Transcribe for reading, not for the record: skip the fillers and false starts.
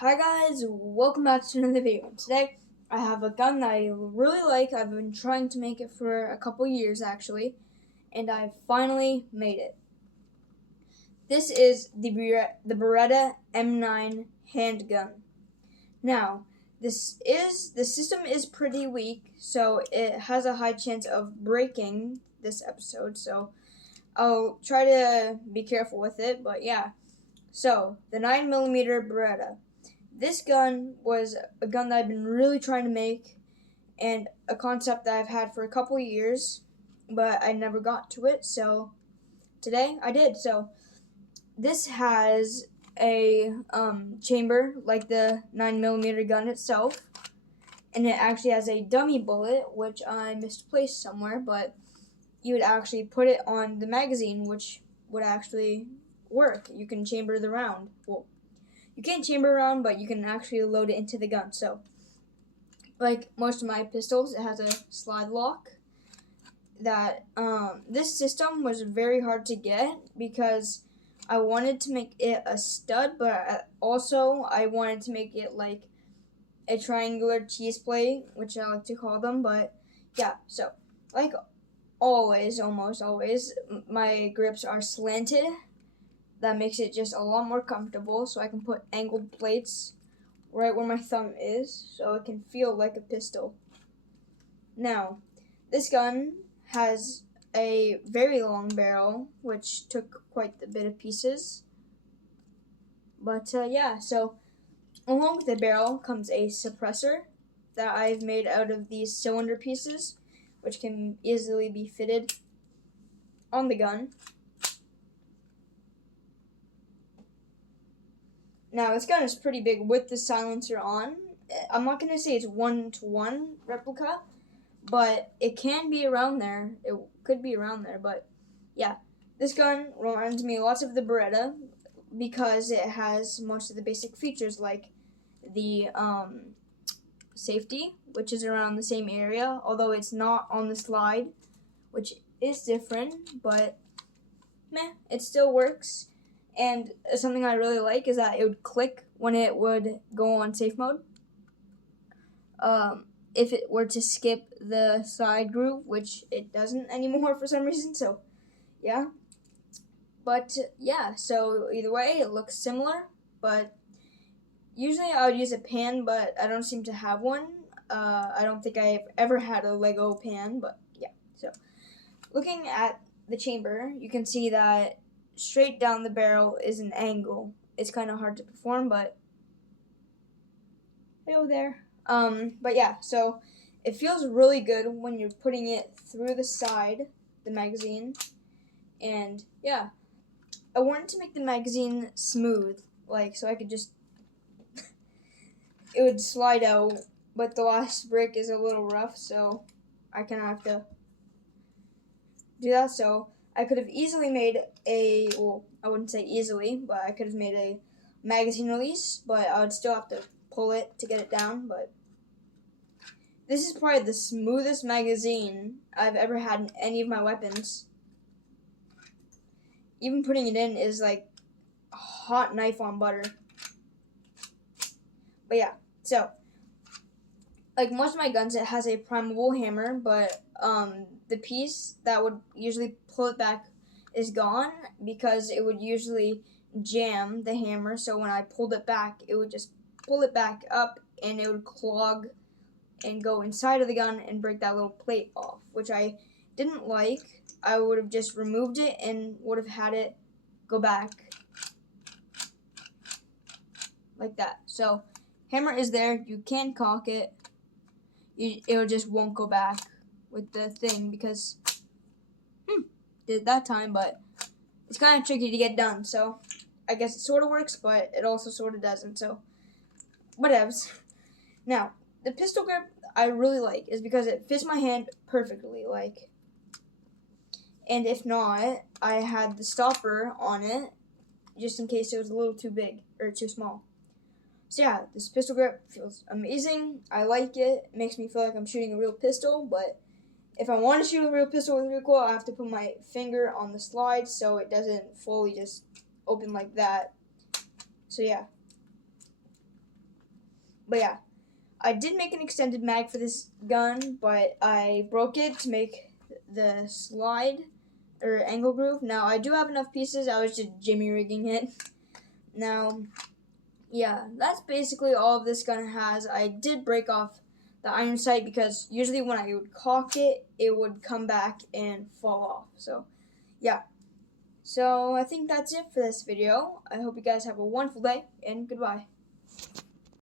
Hi guys, welcome back to another video. Today I have a gun that I really like. I've been trying to make it for a couple years actually, and I finally made it. This is the Beretta M9 handgun. Now, the system is pretty weak, so it has a high chance of breaking this episode, so I'll try to be careful with it, but yeah. So, the 9mm Beretta. This gun was a gun that I've been really trying to make and a concept that I've had for a couple years, but I never got to it, so today I did. So this has a chamber like the 9mm gun itself, and it actually has a dummy bullet, which I misplaced somewhere, but you would actually put it on the magazine, which would actually work. You can chamber the round. Well, you can't chamber around, but you can actually load it into the gun. So, like most of my pistols, it has a slide lock. This system was very hard to get because I wanted to make it a stud, but also I wanted to make it like a triangular cheese plate, which I like to call them. But yeah, so like always, almost always, my grips are slanted. That makes it just a lot more comfortable, so I can put angled plates right where my thumb is, so it can feel like a pistol. Now, this gun has a very long barrel, which took quite a bit of pieces. But yeah, so along with the barrel comes a suppressor that I've made out of these cylinder pieces, which can easily be fitted on the gun. Now, this gun is pretty big with the silencer on. I'm not going to say it's 1-to-1 replica, but it can be around there. It could be around there, but yeah. This gun reminds me lots of the Beretta because it has most of the basic features like the safety, which is around the same area, although it's not on the slide, which is different, but meh, it still works. And something I really like is that it would click when it would go on safe mode. If it were to skip the side groove, which it doesn't anymore for some reason, so yeah. But yeah, so either way, it looks similar, but usually I would use a pan, but I don't seem to have one. I don't think I've ever had a Lego pan, but yeah. So looking at the chamber, you can see that straight down the barrel is an angle. It's kind of hard to perform, but hello there. But yeah, so it feels really good when you're putting it through the side, the magazine, and yeah, I wanted to make the magazine smooth, like so I could just, it would slide out, but the last brick is a little rough, so I kind of have to do that. So I could have easily made well, I wouldn't say easily, but I could have made a magazine release, but I would still have to pull it to get it down. But this is probably the smoothest magazine I've ever had in any of my weapons. Even putting it in is like a hot knife on butter. But yeah, so like most of my guns, it has a primable hammer, but the piece that would usually pull it back is gone because it would usually jam the hammer. So when I pulled it back, it would just pull it back up and it would clog and go inside of the gun and break that little plate off, which I didn't like. I would have just removed it and would have had it go back like that. So hammer is there. You can cock it. It just won't go back with the thing because did it that time, but it's kind of tricky to get done. So I guess it sort of works, but it also sort of doesn't. So whatevs. Now the pistol grip I really like is because it fits my hand perfectly. Like, and if not, I had the stopper on it just in case it was a little too big or too small. So yeah, this pistol grip feels amazing. I like it. It makes me feel like I'm shooting a real pistol, but if I want to shoot a real pistol with recoil, I have to put my finger on the slide so it doesn't fully just open like that. So yeah. But yeah, I did make an extended mag for this gun, but I broke it to make the slide or angle groove. Now I do have enough pieces. I was just jimmy rigging it. Now, yeah, that's basically all this gun has. I did break off the iron sight because usually when I would cock it, it would come back and fall off. So, yeah. So I think that's it for this video. I hope you guys have a wonderful day, and goodbye.